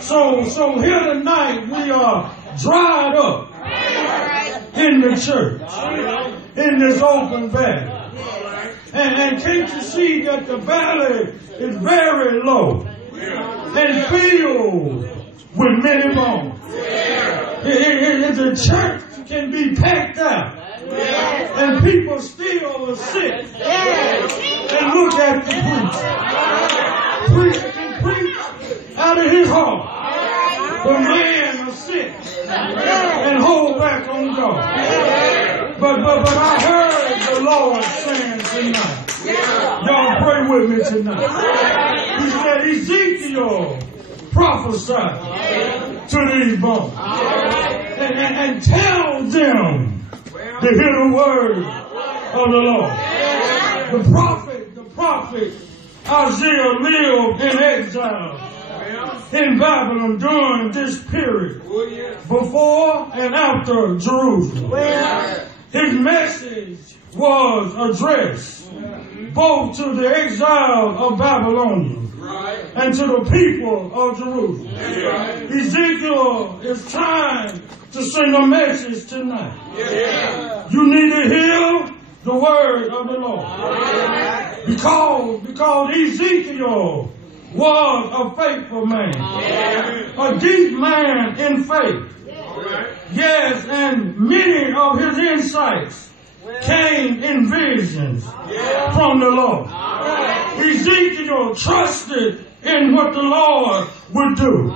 So here tonight we are dried up in the church, in this open valley. And can't you see that the valley is very low and filled with many bones? The church can be packed out and people still will sit and look at the preacher. Preacher can preach out of his heart. The man will sit and hold back on God. But I heard the Lord saying tonight. Y'all pray with me tonight. He said Ezekiel prophesied to these bones and tell them to hear the word of the Lord. The prophet Isaiah lived in exile in Babylon during this period, before and after Jerusalem. His message was addressed both to the exiles of Babylonia and to the people of Jerusalem. Ezekiel is trying to send a message tonight. You need to hear the word of the Lord. Because Ezekiel was a faithful man, a deep man in faith. Yes, and many of his insights came in visions from the Lord. Ezekiel trusted in what the Lord would do.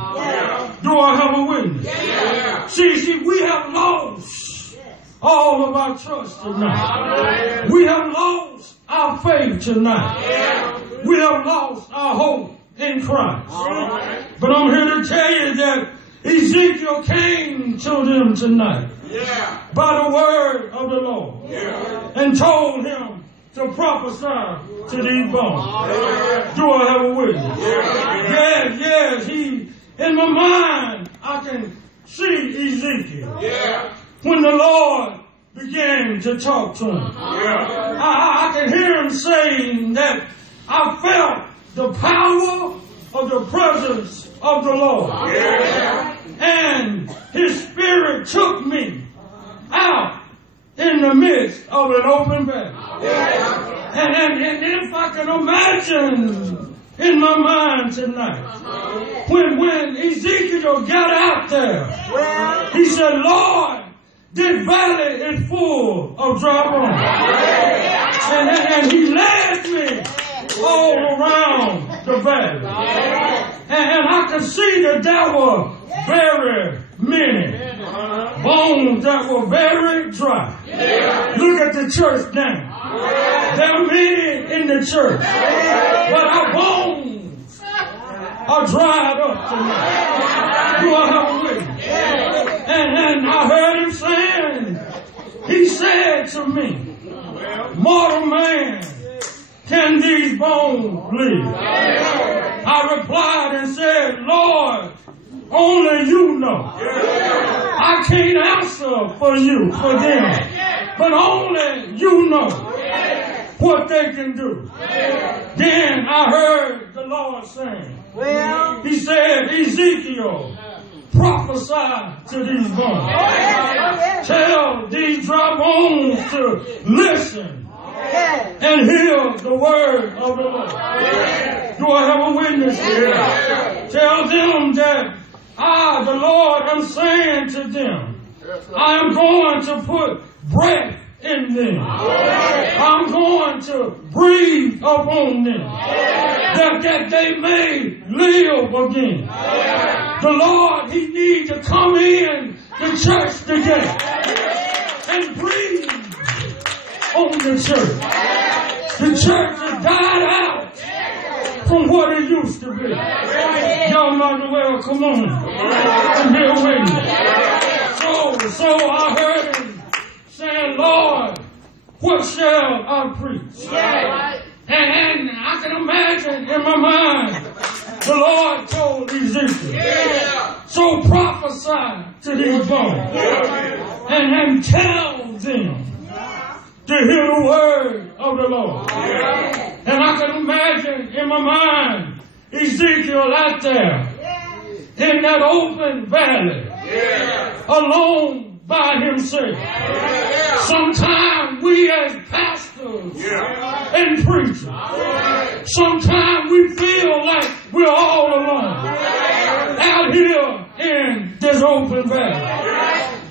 Do I have a witness? See, we have lost all of our trust tonight. We have lost our faith tonight. We have lost our hope in Christ. But I'm here to tell you that Ezekiel came to them tonight by the word of the Lord and told him to prophesy to these bones. Do I have a witness? Yes. In my mind, I can see Ezekiel. When the Lord began to talk to him, I can hear him saying that I felt the power of the presence of the Lord. And his spirit took me out in the midst of an open valley. And if I can imagine in my mind tonight, when Ezekiel got out there, he said, Lord, this valley is full of dry bones. And he led me all around the valley. And I could see that there were very many bones that were very dry. Look at the church now. There are many in the church, but our bones are dried up tonight. Do I have a witness? And I heard him saying, he said to me, mortal man, can these bones live? I replied and said, Lord, only you know. I can't answer for them, but only you know what they can do. Then I heard the Lord saying, he said, Ezekiel, prophesy to these bones. Tell these dry bones to listen and hear the word of the Lord. Do I have a witness here? Tell them that I, the Lord, am saying to them, I am going to put breath in them. I'm going to breathe upon them that they may live again. The Lord, he needs to come in the church today and breathe on the church. The church has died out from what it used to be. Y'all might as well come on and hear with me. So I heard him saying, Lord, what shall I preach? And I can imagine in my mind, the Lord told Ezekiel, so prophesy to these bones and tell them to hear the word of the Lord. And I can imagine in my mind Ezekiel out there in that open valley, alone by himself. Sometimes we as pastors and preachers, sometimes we feel like we're all alone out here in this open valley.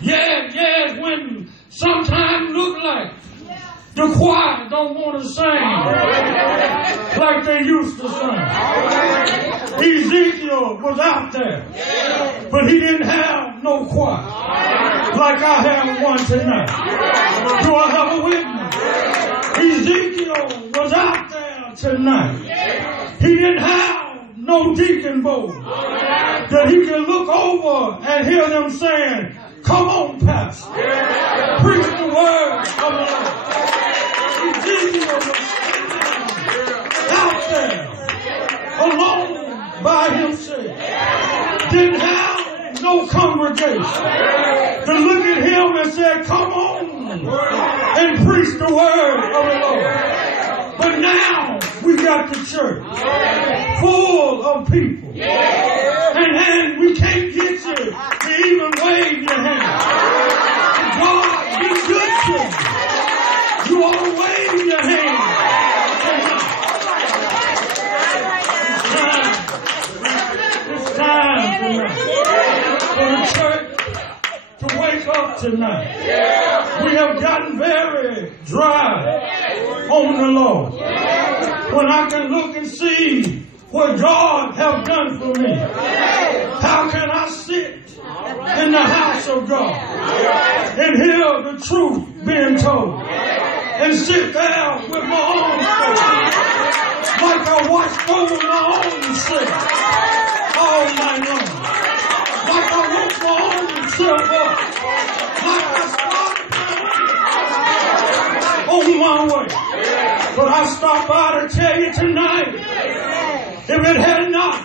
Yes, when sometimes look like the choir don't want to sing like they used to sing. Ezekiel was out there, but he didn't have no choir like I have one tonight. Do I have a witness? Ezekiel was out there tonight. He didn't have no deacon bowl that he can look over and hear them saying, "Come on, Pastor, preach the word of the Lord." Ezekiel was out there alone by himself. Didn't have no congregation to look at him and say, "Come on and preach the word of the Lord." But now we got the church full of people. And we can't get you to even wave your hand. God be good to you. You ought to wave your hand. It's time tonight for the church to wake up tonight. We have gotten very dry on the Lord. When I can look and see what God has done for me, how can I sit in the house of God and hear the truth being told and sit there with my own face like I watched over my own self all night long, like I woke my own self up, like I started on my way. But I stopped by to tell you tonight, if it had not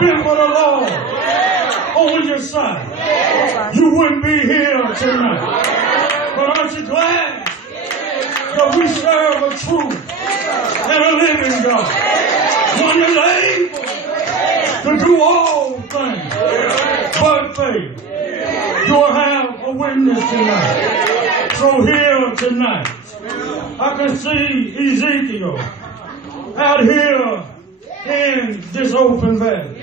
been for the Lord on your side, you wouldn't be here tonight. But aren't you glad that we serve a true and a living God? One that is able to do all things but fail. You'll have a witness tonight. So here tonight, I can see Ezekiel out here in this open valley.